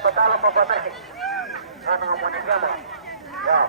Batalo pagpatay. Ano nga mo ni Gamo? Ya.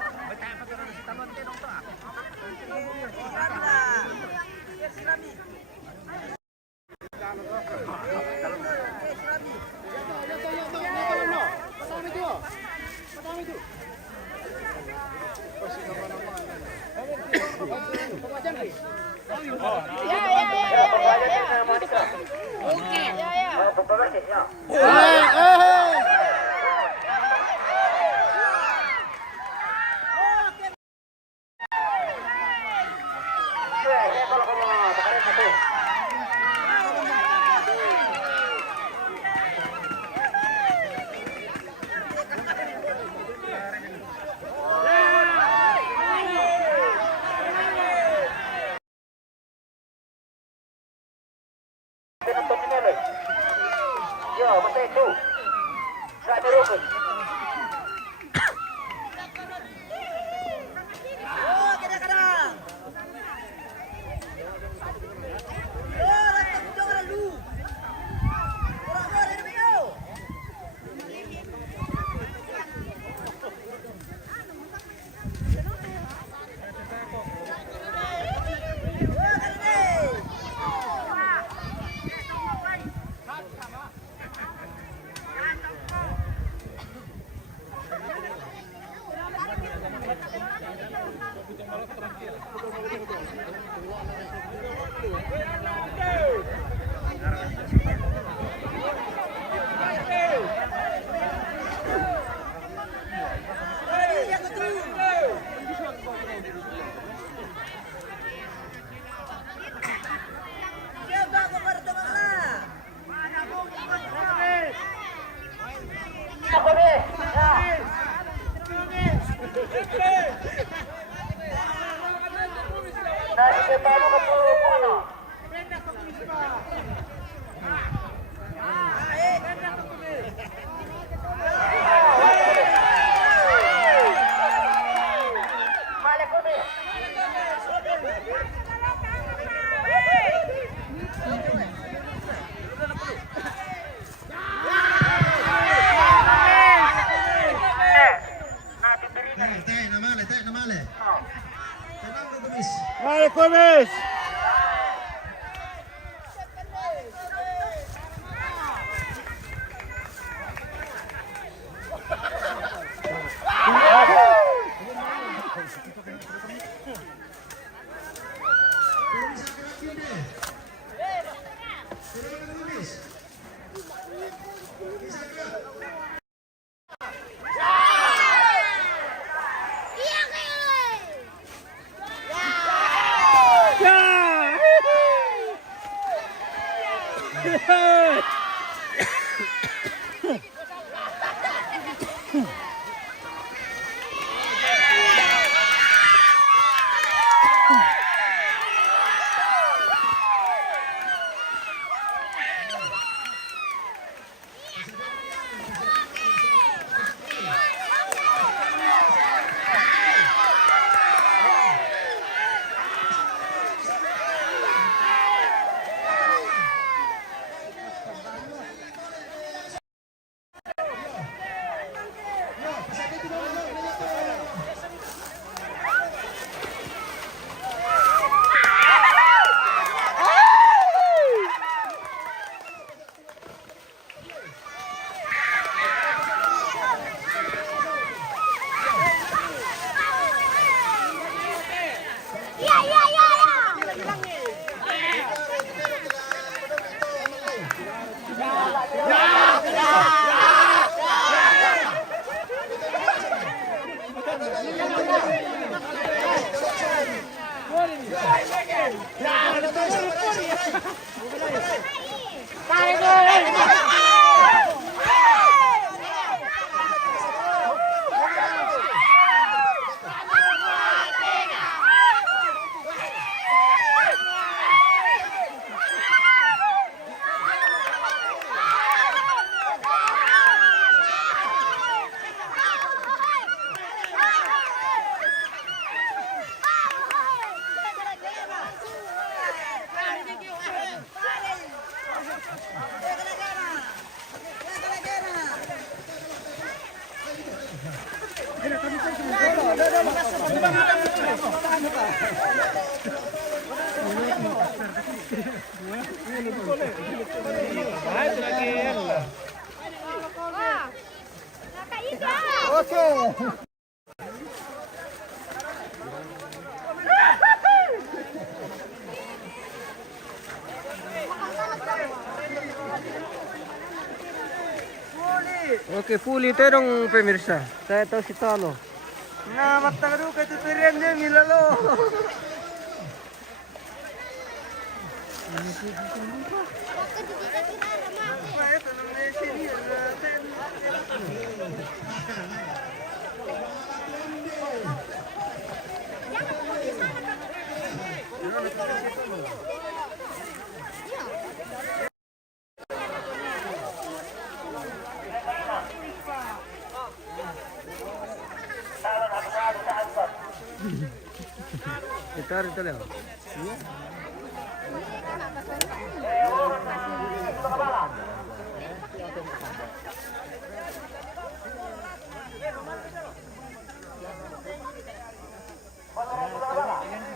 Vale, Gómez. Oke. Oke, puli itu dong pemirsa. Saya tahu si Tano. Nah, matang dulu ke tutorial dia milalo. Gitar itu lewat.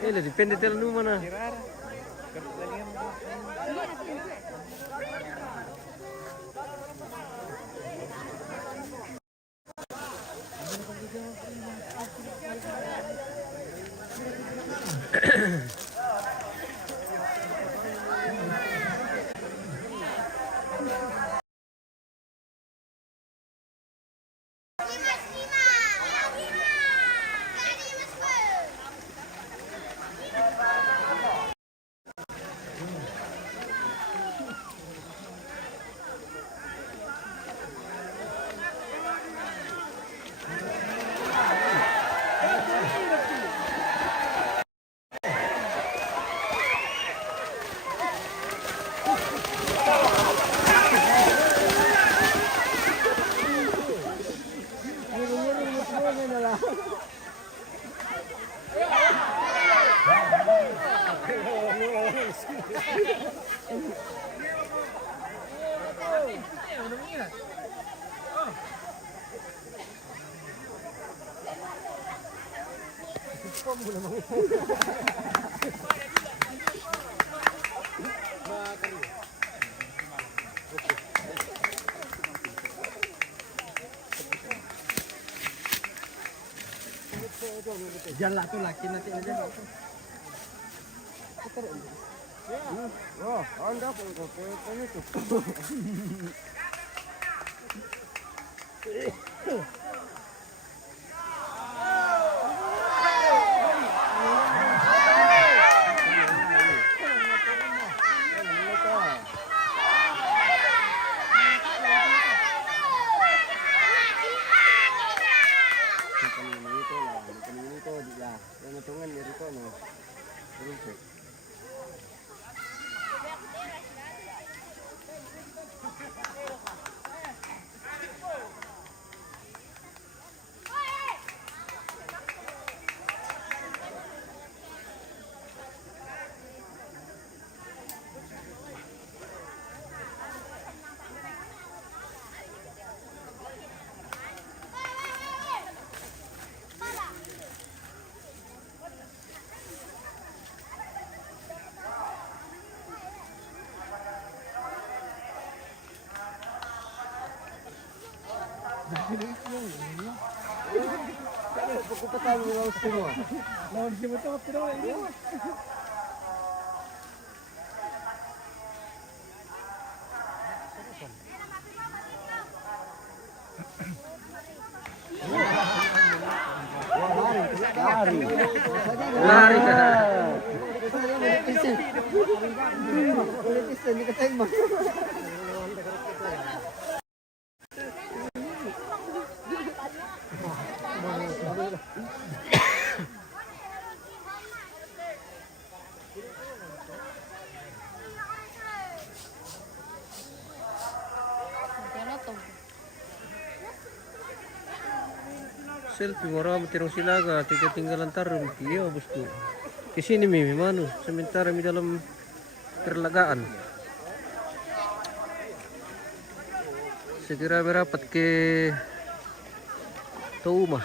Iya. Depende del numero. Jalan tuh laki nanti aja. Oh, anda pun ini tuh. Lari ka. Selfie marami tirong silaga, tinggal tarung iya bosku. Di sini mi manu, sementara mi dalam perlagaan. Segera merapat ke Touma.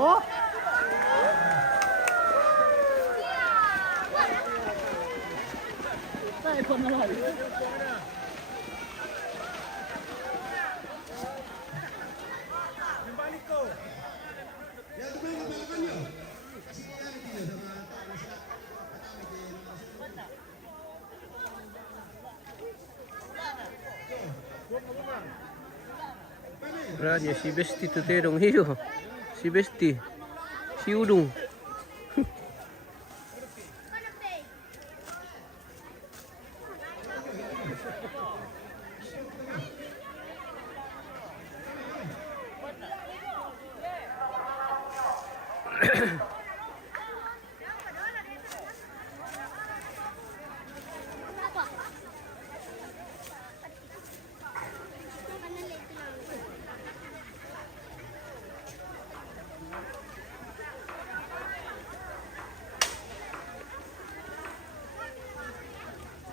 Oh. Tayo ko na lang. Berani si Besti tu terong hiyo. Si Besti. Si Udung.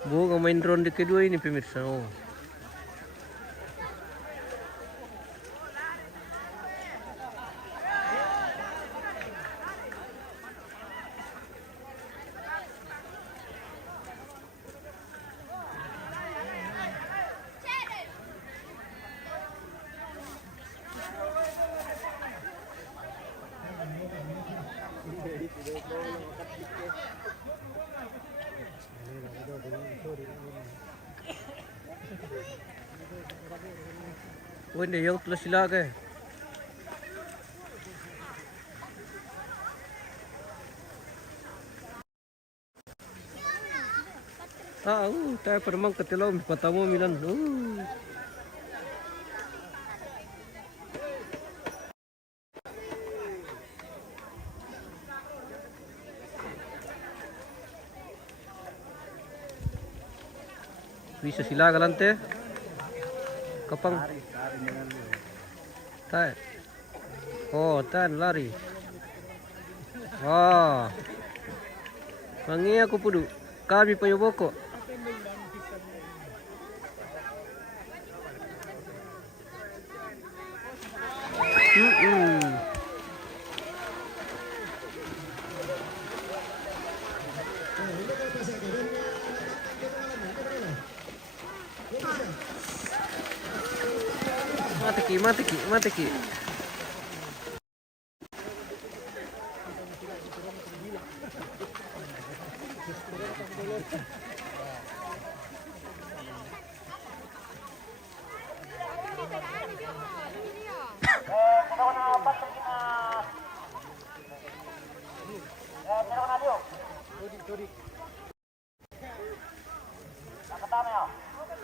Bukan main ronde kedua ini pemirsa. Oh. Oh, ini yang telah sila ke? Tayo pa naman katilaw, patamo milan. Bisa sila galante. Kapang. Tayo. Oh, tan lari. Oh. Mangi aku pudu. Kami payoboko. Mati ki.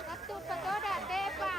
Satu pagoda tepa.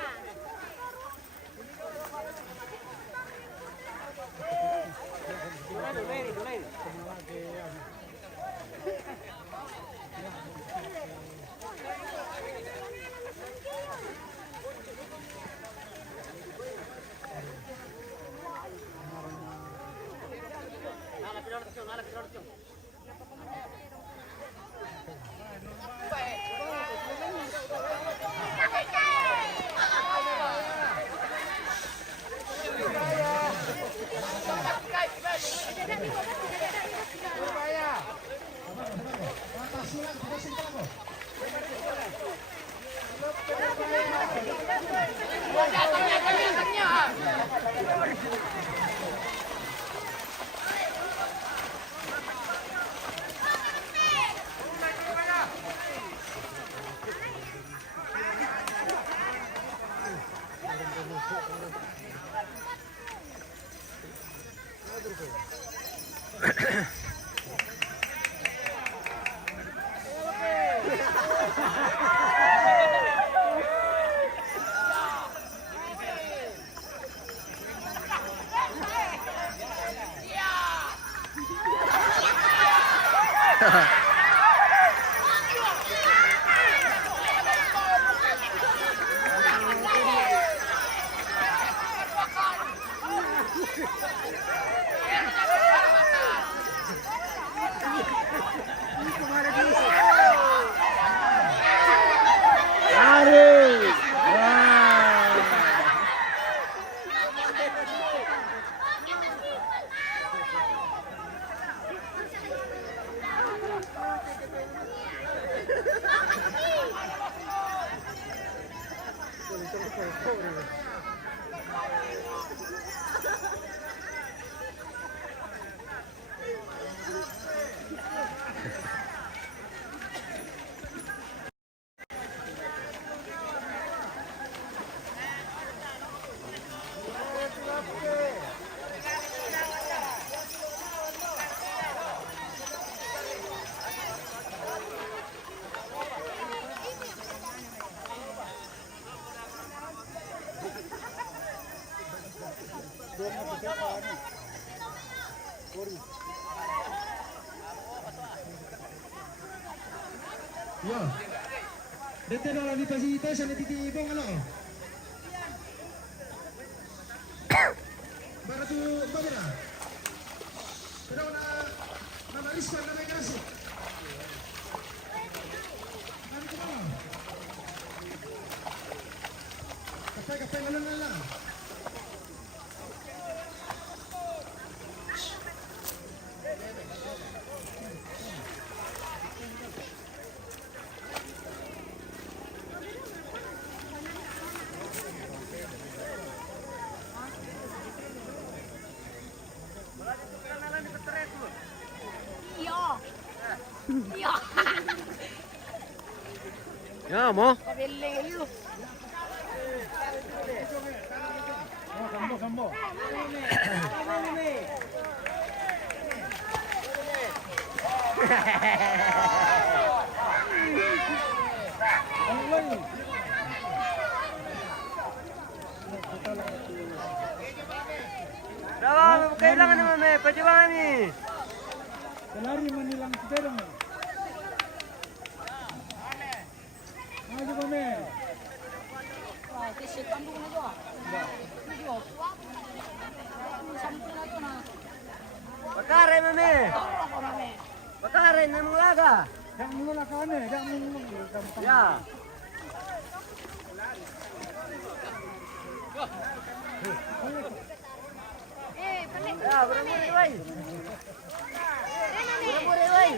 Ya. Dete dalam di fasilitas ada titik ibang ano. Para tu bagera. Pero na mariskan na may kasi. Ano ko ba? Kapay ngalan na lang. Iya. Ya mo. Pabili. Sambo. Dawa, kailangan naman may pajawan ni. Kelari manilang sepeda mo. Ano ba me? Wah, kasi kandung na doon. Hindi oh. Sampo na to na. Pagkaray mami. Pagkaray na mga laga. Dak mo na kane, dak mo gampang. Ya. Balik. Ya, berapa woi? Berapa woi?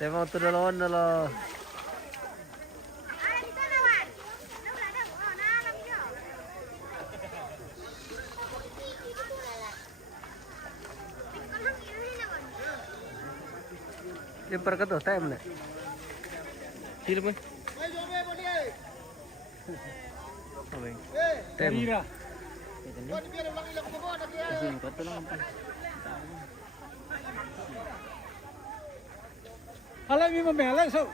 Tema tu dalawan na lah. Lempar ka to, time na. Sila mo. Okay. Time. Alay mi mame, alay so.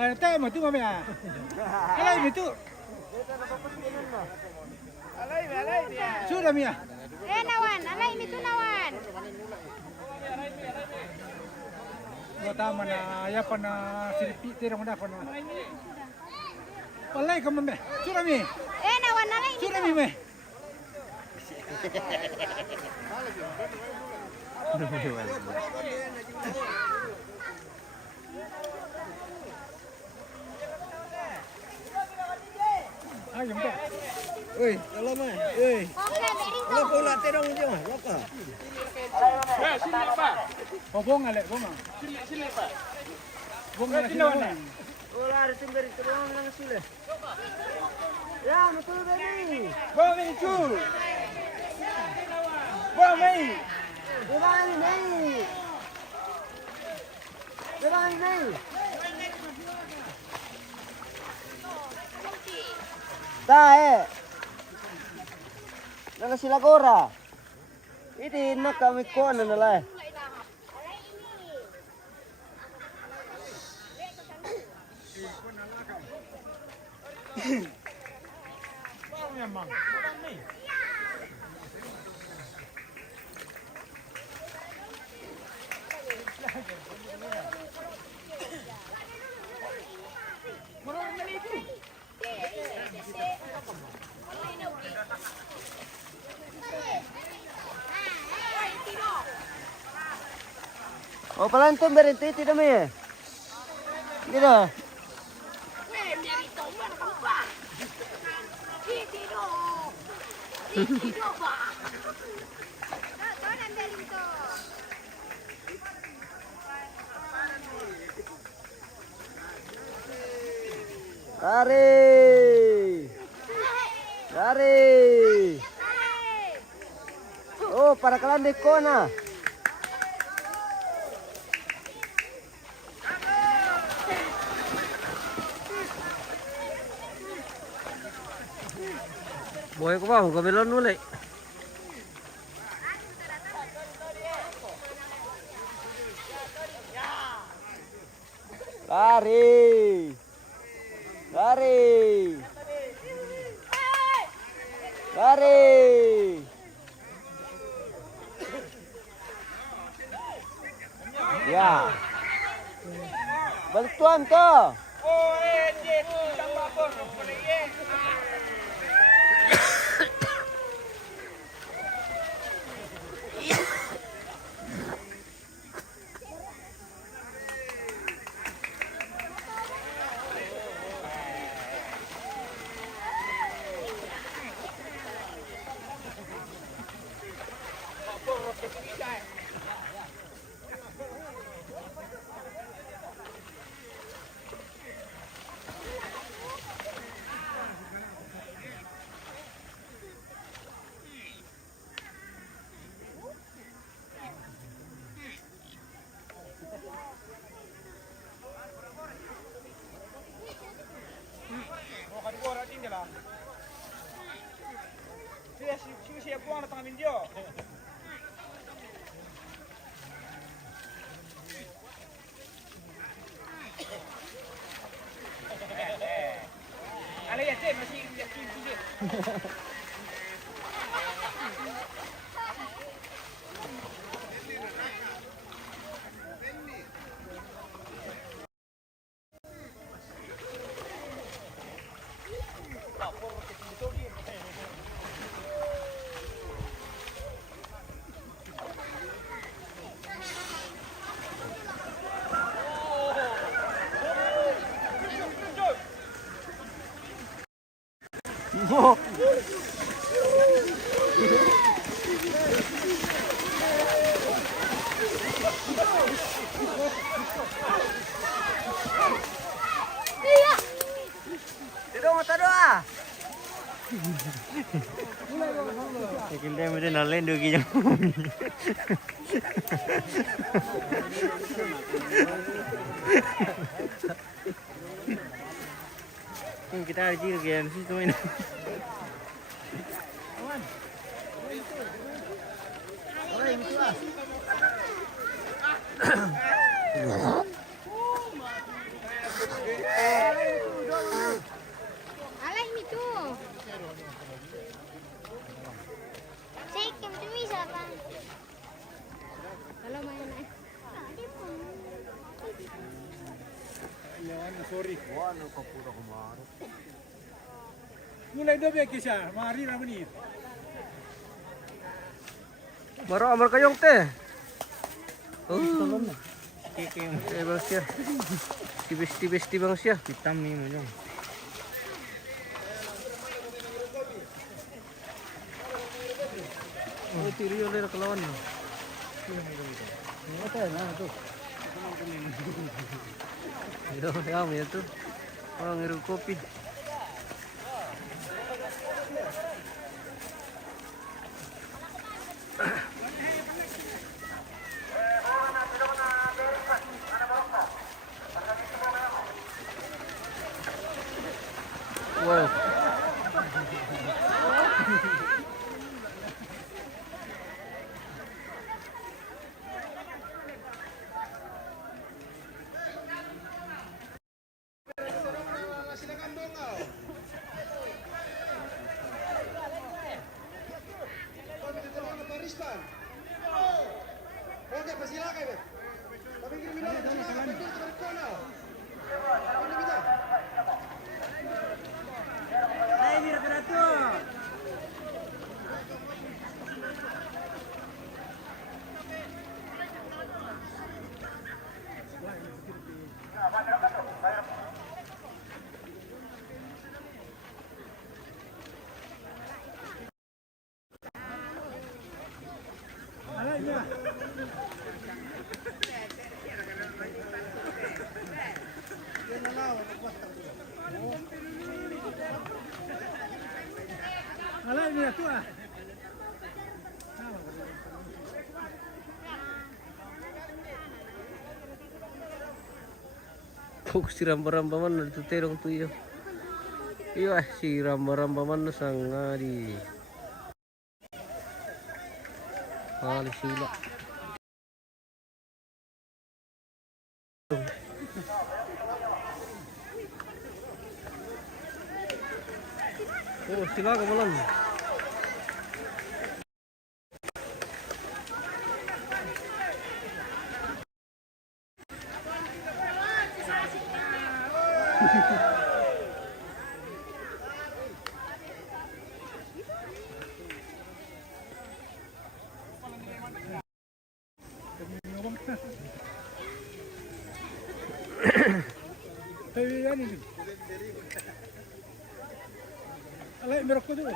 Ay, tayo mo tu mame ah. Alay mi tu. Alay dia. Sudah mi ah. Nawan, alay mi tu nawan. Tama na yapan na silipi tirang na pa na. Alay ka mame. Sudah mi. Nawan, alay mi. Sudah mi me. Ay, yung ba? Uy, alam mo. Uy. Okay, very Wala ko ulat tirong mo wala ka. Oh, bong ale, bong ah. Sili pa. Bong ale sila. Wala rin timberi. Tulungan lang sila. Ya, betul tadi. Bong itu. Bong mai. Dibangi nih. Dibangi nih. Tae. Nang sila gora. Iti nak kami ko na nalay. Oh, palantong berhenti tidak me. Gitu. Lari. Lari. Oh, para kalian di kona. Buhay ko ba? Huwag ulit. Lari. Lari. Lari. Ya. Bantuan to. Siya buang na tangamin diyo. Ano yan, Jen? Masih Dito mata doa. Kita mesti nalain dogi jam. Kita aja kan sih tuh ini. Alay itu. Saya kemana bisa apa? Kalau main Mulai dobe kisah, mari ramani. Maro amar kayong teh. Oh. Bang siya. Tibis bang siya. Hitam nih mo dyan. Oh, tiri ulit na kalawan mo. Ito na ito. May ito. Parang irong kopi. Wow. Oke, persilakan. Kami kirim minum. Ay, mira terato. Alay, mira tu ah. Kok si ramba-ramba man terong tuyo. Iya si ramba-ramba man sang di. Kali sila. Oh, sila ka malam. Alay, merokok dulu.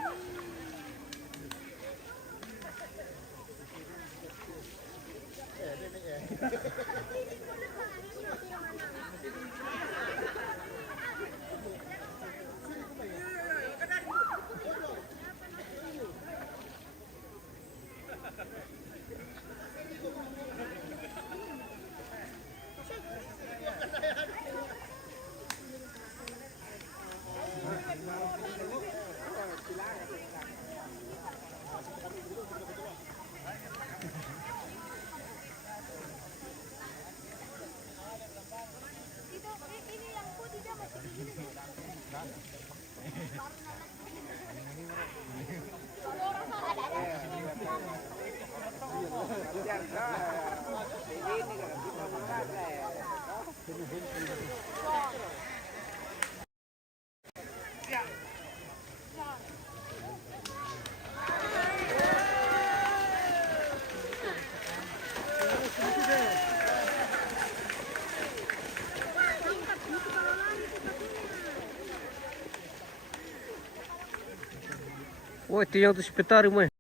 Oh, ito yung hospital mo eh.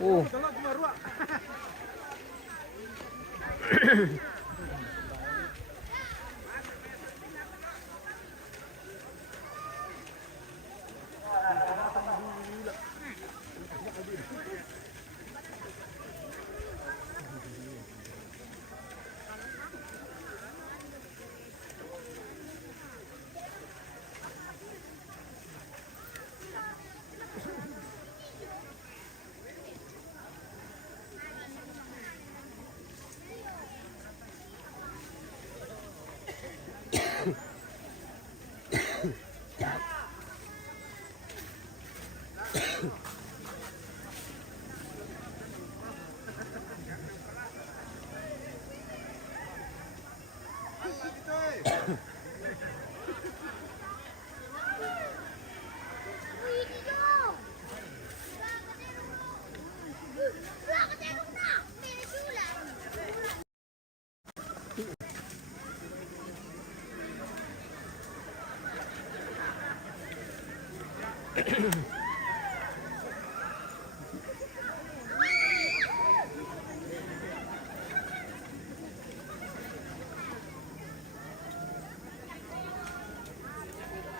Oh.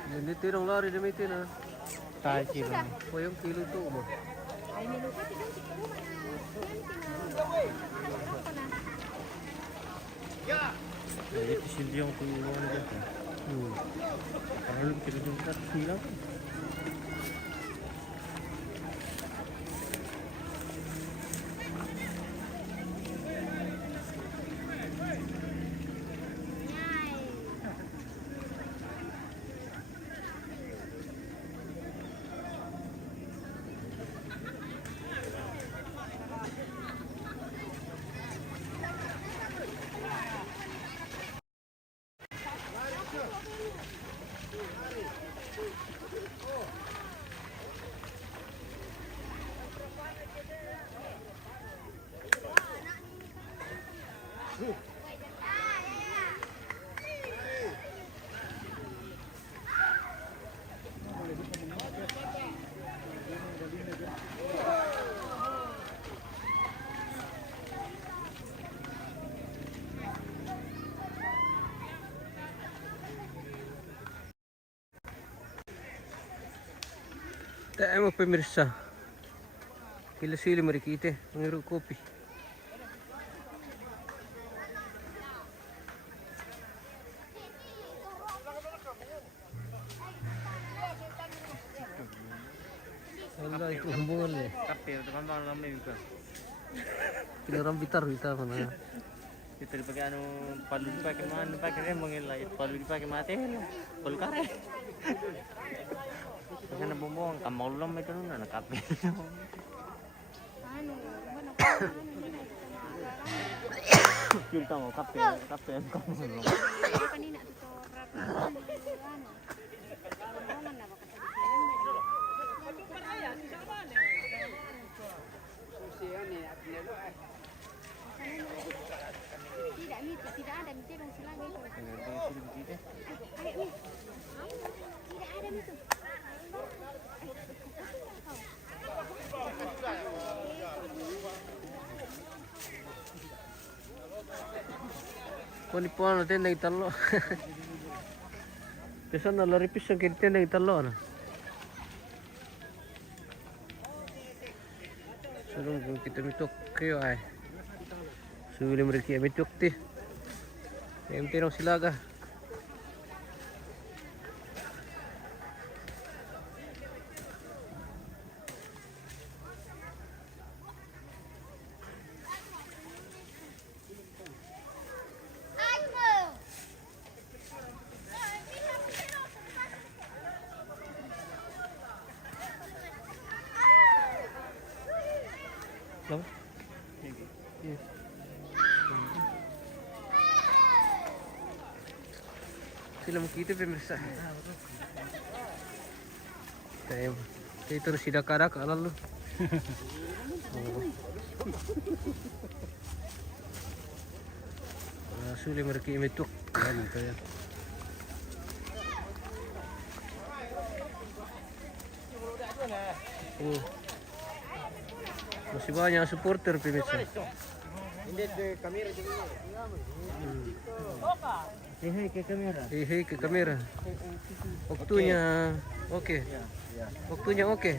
Gamitin ang lari, gamitin ha. Tayo kilo. O yung kilo ito mo. Ay, nilupa, tigong si Kuma na. Yan, Jadi sindi yang keluar aja. Kalau kita jumpa hilang. Tayo mo pemirsa. Kila-sili marikite. Ang iro kopi. Wala, itu hubungan eh. Kape, teman-teman ramai juga. Kailangan bitar mana. Kita dipakai anu palu dipakai mana dipakai rembang lain palu dipakai mati palu karet. Karena bumbong kamal lam itu nana kape. ano, ano, Kita mau kape yang kamu belum. kanina ito, ano, roman na baka tidak ada miti bang sila gitu. Ayo, tidak ada itu. Kung ipuan natin na italo. Kasi nalaripis ang kintin na italo. Sarong kung kita mitok kayo ay. Suwili mo rin kaya mitok ti. Mayroon tinong silaga. Lama? Yes. Sila mo kita pemirsa. Tayo. Ito na sila karak alalo. Sulit mereka imituk. Oh. Masih banyak supporter pemirsa. Hei ke kamera. Hei ke kamera. Waktunya oke. Waktunya oke.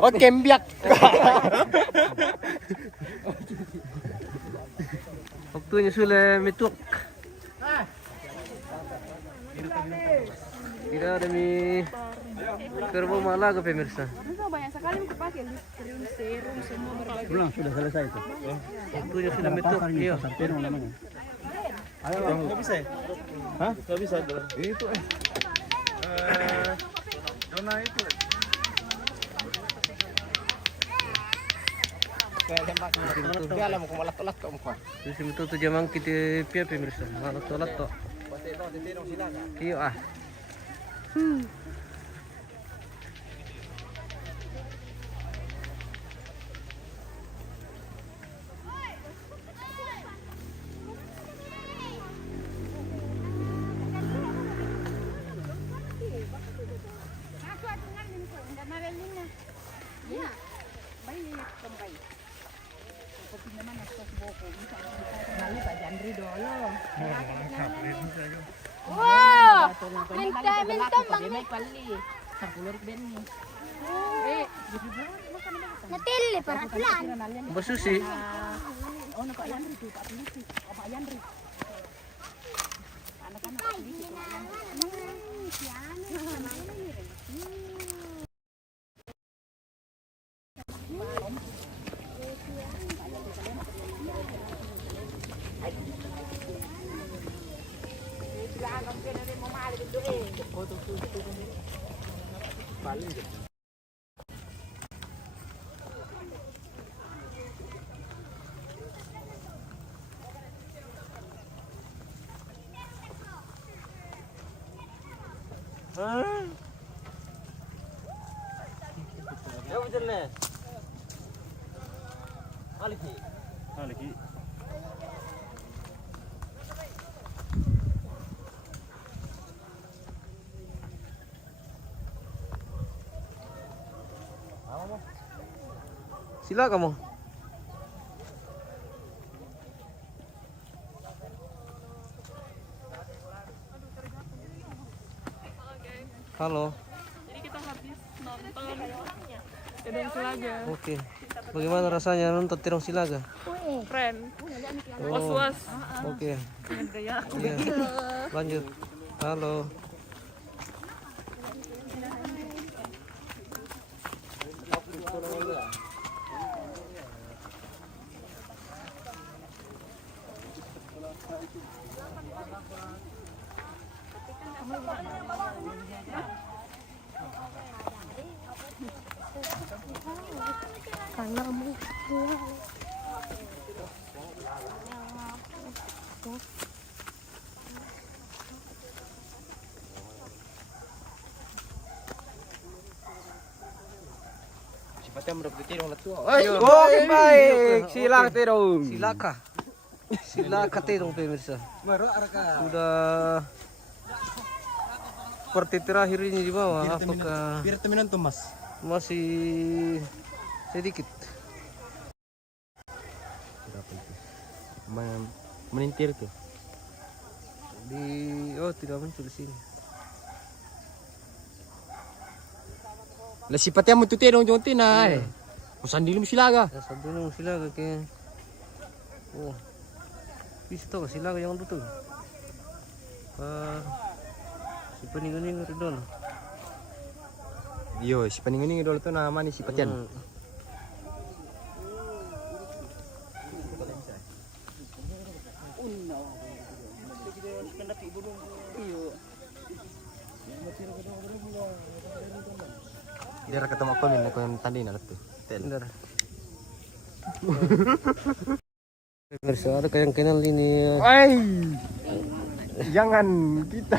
Oke, mbiak. Waktunya sudah metuk. Tidak ada mie kerbau malaga pemirsa. Masa banyak sekali yang kepakai Listerine, serum, semua berbagai. Pulang sudah selesai itu. Waktunya sudah metuk. Iya. Terong namanya. Ayo, nggak bisa ya? Hah? Nggak bisa. Itu Dona itu. Terus metuk tu jamang kita pia pemirsa. Lato. Iyo ah. Aku ada ngalin ko, enggak malalin na. Ya. Bayi kembali. Kopi naman na sok boko. Mali pa Jandri dolo. Wow! Minta may pali. Sa kulor ben ni. Natili para plan. Basusi. Oh, na pa Jandri tu, pa Jandri. Oh, pa Jandri. Anak-anak dito. Ya betul nih. Aliki. Sila kamu. Halo. Jadi kita habis nonton Terong Silaga. Oke. Bagaimana rasanya nonton Terong Silaga? Keren. Oh, Was-was. Oke. Dengan gaya. Iya. Lanjut. Halo. baik. Silang terong. Silaka Terong pemirsa. Sudah seperti terakhir ini di bawah. Apakah Virtaminan tuh, Mas. masih sedikit? Menintir tuh. Tidak muncul di sini. Lah sifatnya mo terong jontin ay. Usan dilum silaga. Ya, sabunong Silaga kaya. Oh. Bisa tahu Silaga yang betul. Si peningan-ningan itu doon. Yo, si paningan dulu tuh nama nih sifatnya. Dia ketemu aku yang tadi nalat tuh. Benar. Pemirsa, ada yang kenal ini. Woi, jangan kita.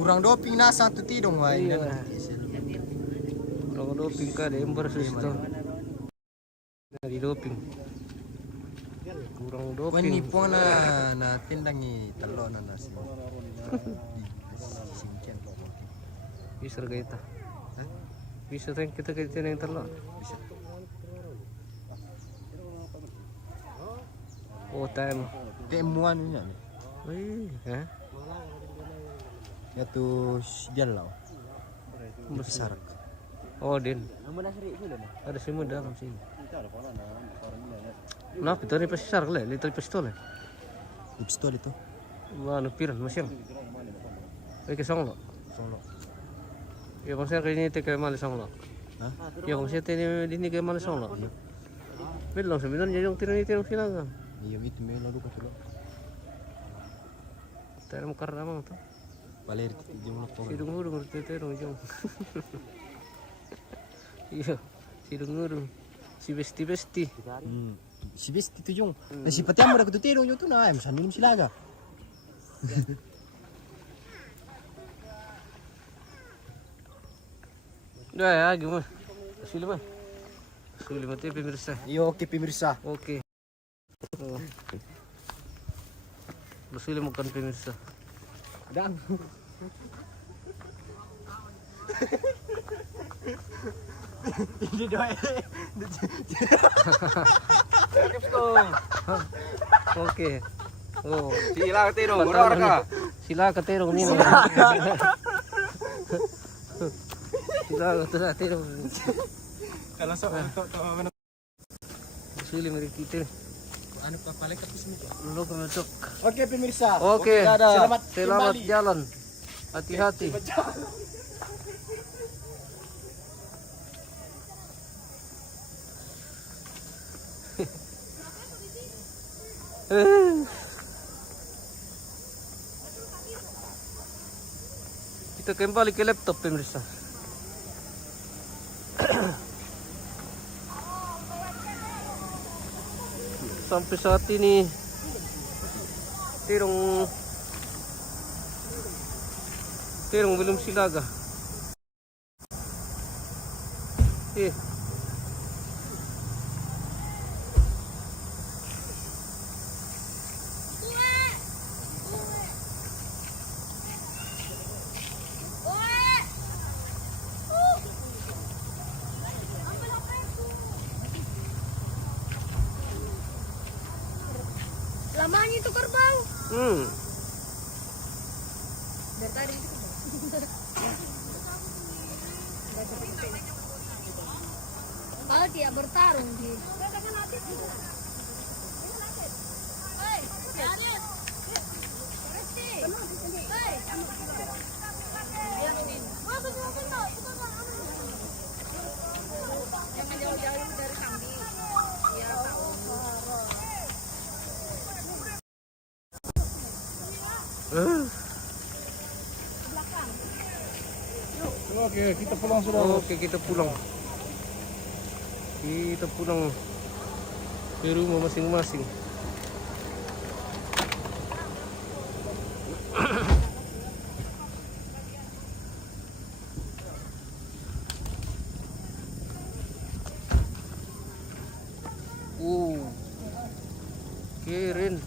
Kurang doping na satu tidong wai. Iya. Kalau doping ka, ember susto. Dari doping. Kurang Wan doping. ni po na tindangi talo na nasi. Bisa kita. Bisa kita yang terlalu. Oh, time. Temuan ini. Wih, Ya tuh jalan. besar. Oh, Din. Ada semua dalam sini. Kenapa itu pasti besar kali? Lihat pistol. Pistol itu. Mana piran masih? Ke Songlo. Ya maksudnya kayak ini kayak mana Songlo? Hah? Ya maksudnya ini kayak mana Songlo? Belum sebenarnya yang tirang silang. Iya itu melo lupa tuh. Terang karena mang tuh. Baler jom lapor. Sidung ngurung terang jong. Iya, sidung ngurung. Si besti. Si besti tuh jong. Nah si pati amar aku tuh tiro tuh na, misan minum silaga. Udah ya, gimana? Sulit mati pemirsa. Iya oke pemirsa. Oke. Sulit makan pemirsa. Dan. Ini doa. Oke. Oh, Sila ketirong, murah ka. sila ketirong ni. Sila ketirong. Kalau sok Sulit mari kita. anu paling kapus mo. Dulu masuk. Oke pemirsa. Oke. Selamat Selamat kembali. jalan. Hati-hati. Kita kembali ke laptop pemirsa. Sampai saat ini tirong belum silaga. Lamanya itu kerbau. Dari tadi itu. Kalau dia bertarung di. Jangan jauh-jauh dari kambing. Ya tahu. Oke, kita pulang sudah. Oke, kita pulang. Kita pulang ke rumah masing-masing. Keren.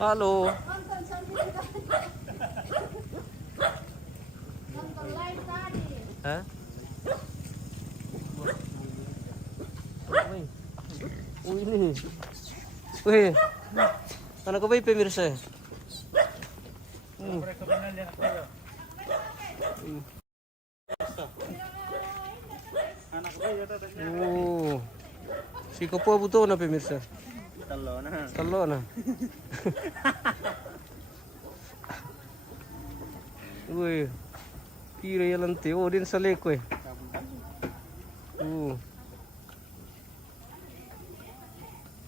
Halo. Hah? Ini. Wih. Anak bayi pemirsa. Oh. Si Kopo butuh na pemirsa. Talo na. Wih. Kira ya lantai. Oh, din sa leko eh.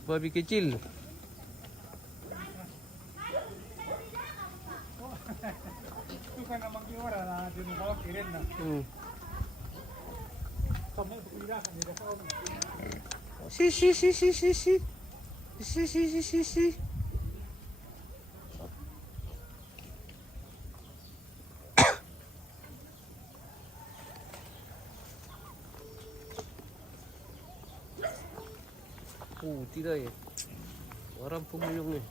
Babi kecil. Itu kan namang kiwara na din bawah kirin na. Kami berpindah kan di desa. Si. Si. Tidak ya. Orang pemulung nih.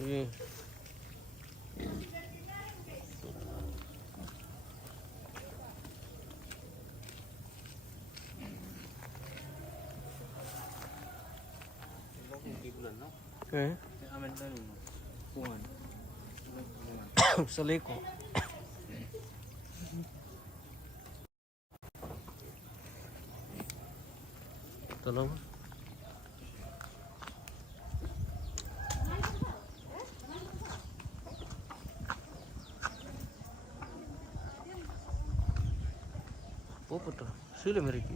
Ini. Seliko. Tolong. Apa tuh? Sudah mereka.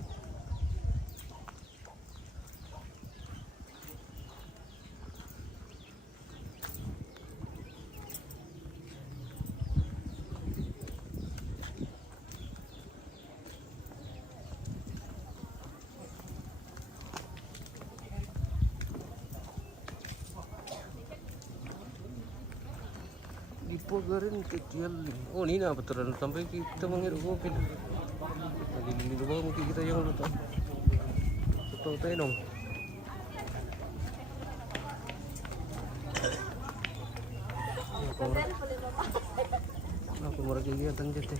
Dipagarin kecil. Oh ini apa betulan sampai kita menghirup kopi. Lagi di luar mungkin kita yang lupa. Betul tenong. Aku mau lagi kegiatan gitu.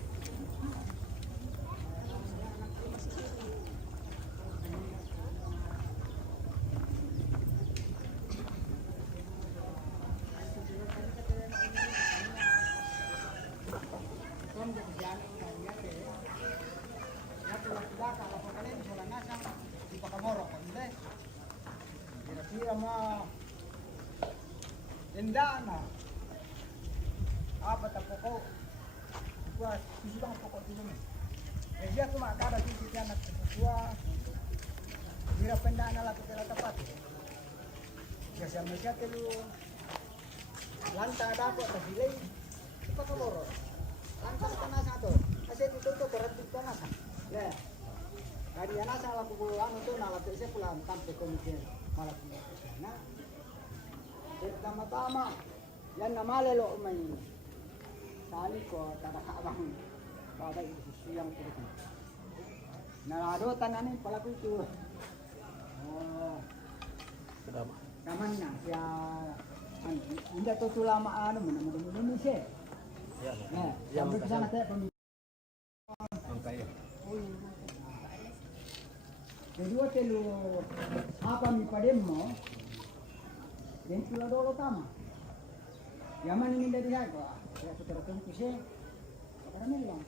Endana apa tak pokok gua sudah pokok dulu dia cuma ada di sini anak gua mira pendana lah kita tepat ya sama saja telu lantai ada kok terpilih apa kabar lantai tanah satu masih itu berarti tanah ya dari anak salah pukul anu tuh nalar saya pulang sampai kemudian malah punya sana. Pertama-tama, yan na malelo may sali ko tatakabang bagay siyang pulitin. Naradotan na rin pala ko ito. Oh, naman na siya hindi to tulama ano mo naman siya. Ya, sampai ke sana teh kedua telu apa mi pademmo yang sudah dulu tama. Yaman ini dari saya kok. Ya saudara tunggu sih. Karena bilang.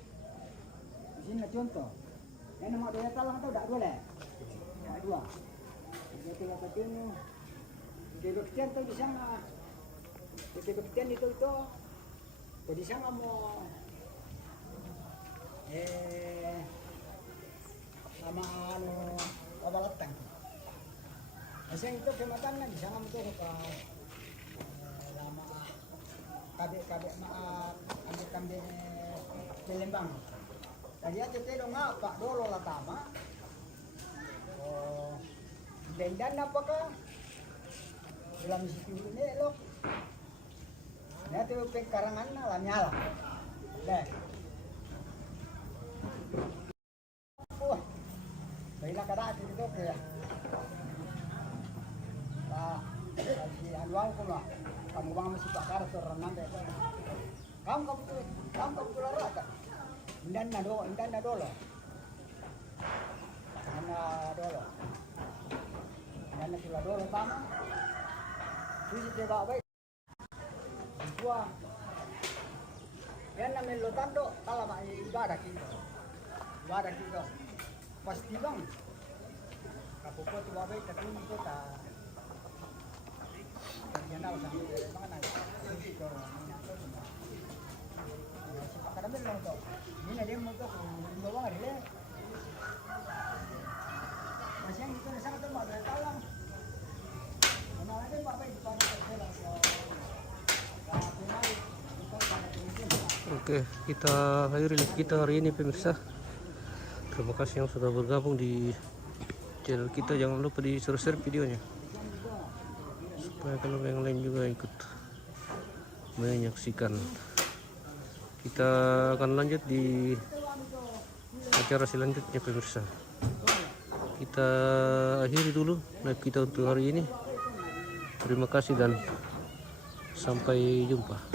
Di sini contoh. Yang nama dia talang atau tak boleh. Ya dua. Jadi apa ini? Di dokter tuh di sana. Di dokter itu di sana mau sama anu kabalatan. Asing itu kematan di sana itu ke lama kabek maaf ambil Palembang. Tadi aja teh ngapa dolo lah tama. Oh, dan apakah dalam situ ini lo? Ya tuh pengkarangan lah nyala. Deh. Wah, baiklah kada itu ya. Si aluang ko lah, kamu bang masih pakar orang nanti. Kamu tuh rata. Indan na dolo. Indan na dolo. Indan na sila dolo tama. Susi te babai. Dua. Yan na melotando kala ma ibadah kita. Pasti bang. Kapupo tu babai katulong ko ta. Yan daw sa mga nang dito karena lang to ini dia mo to kung bawa rile masih yang itu na sana to magtalang ano natin babay di pa sa sila so pinay ito Oke, kita akhiri live kita hari ini pemirsa. Terima kasih yang sudah bergabung di channel kita. Jangan lupa di share videonya supaya kalau yang lain juga ikut menyaksikan. Kita akan lanjut di acara selanjutnya pemirsa. Kita akhiri dulu live kita untuk hari ini. Terima kasih dan sampai jumpa.